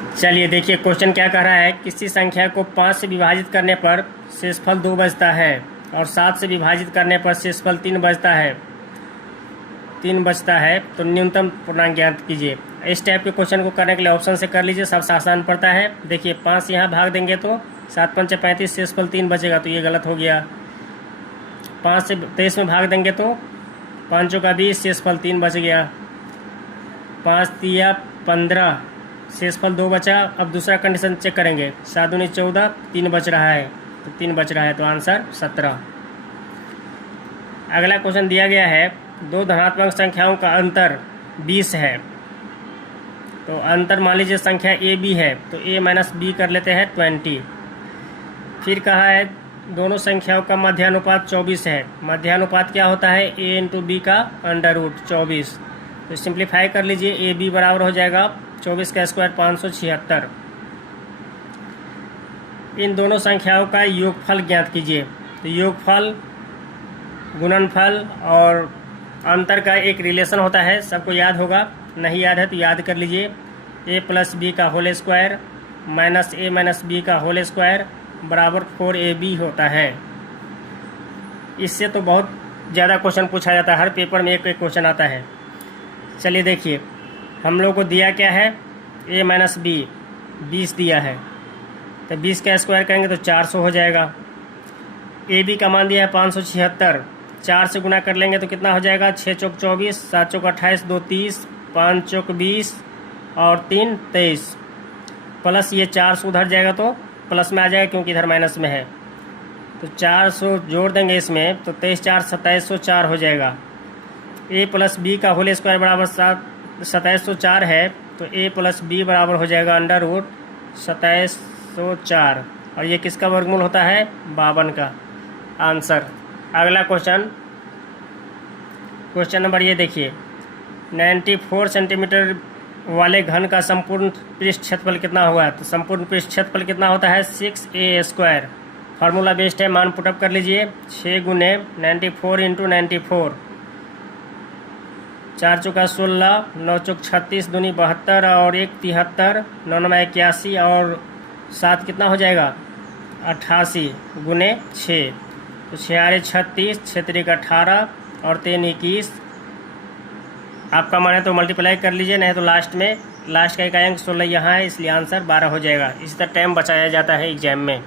चलिए देखिए क्वेश्चन क्या कह रहा है। किसी संख्या को 5 से विभाजित करने पर शेषफल 2 बचता है और 7 से विभाजित करने पर शेषफल 3 बचता है तो न्यूनतम पूर्णांक ज्ञात कीजिए। इस टाइप के क्वेश्चन को करने के लिए ऑप्शन से कर लीजिए, सबसे आसान पड़ता है। देखिए 5 यहाँ भाग देंगे तो 7 पंचे 35, शेषफल 3 बचेगा, तो ये गलत हो गया। 5 से 23 में भाग देंगे तो 5 चौका 20, शेषफल 3 बच गया। 5 तिया 15, शेषफल 2 बचा। अब दूसरा कंडीशन चेक करेंगे, 7 दूनी 14, 3 बच रहा है, तो 3 बच रहा है, तो आंसर 17। अगला क्वेश्चन दिया गया है, दो धनात्मक संख्याओं का अंतर 20 है। तो अंतर मान लीजिए संख्या ए बी है, तो ए माइनस बी कर लेते हैं 20। फिर कहा है दोनों संख्याओं का मध्यानुपात 24 है। मध्यानुपात क्या होता है? ए इंटू बी का अंडर रूट 24। तो सिंप्लीफाई कर लीजिए, ए बी बराबर हो जाएगा 24 का स्क्वायर 576। इन दोनों संख्याओं का योगफल ज्ञात कीजिए। तो योगफल, गुणनफल और अंतर का एक रिलेशन होता है, सबको याद होगा। नहीं याद है तो याद कर लीजिए। ए प्लस बी का होल स्क्वायर माइनस ए माइनस बी का होल स्क्वायर बराबर 4ab होता है। इससे तो बहुत ज़्यादा क्वेश्चन पूछा जाता है, हर पेपर में एक एक क्वेश्चन आता है। चलिए देखिए, हम लोग को दिया क्या है? a माइनस बी 20 दिया है, तो 20 का स्क्वायर करेंगे तो 400 हो जाएगा। ए बी का मान दिया है 576, 4 से गुना कर लेंगे तो कितना हो जाएगा? 6 चौक 24, 7 चौक 28, 2 30, 5 चौक 20 और 3 23, प्लस ये 400 उधर जाएगा तो प्लस में आ जाएगा क्योंकि इधर माइनस में है। तो 400 जोड़ देंगे इसमें तो 23 4 2704 हो जाएगा। ए प्लस बी का होल स्क्वायर बराबर 2704 है, तो ए प्लस बी बराबर हो जाएगा अंडर रूट 2704, और ये किसका वर्गमूल होता है? 52 का आंसर। अगला क्वेश्चन नंबर ये देखिए, 94 सेंटीमीटर वाले घन का संपूर्ण पृष्ठ क्षेत्रफल कितना हुआ है? तो संपूर्ण पृष्ठ क्षेत्रफल कितना होता है? 6a²। फार्मूला बेस्ड है, मान पुटअप कर लीजिए। 6 गुने 94 इंटू 94, 4 चौका 16, 9 चौक 36, दूनी 72 और 1 73, 9 9 81 और 7 कितना हो जाएगा? 88 गुने 6, तो 6 36, 6 3 18 और 3 21। आपका मान है तो मल्टीप्लाई कर लीजिए, नहीं तो लास्ट का इकाई अंक 16 यहाँ है, इसलिए आंसर 12 हो जाएगा। इसी तरह टाइम बचाया जाता है एग्जाम में।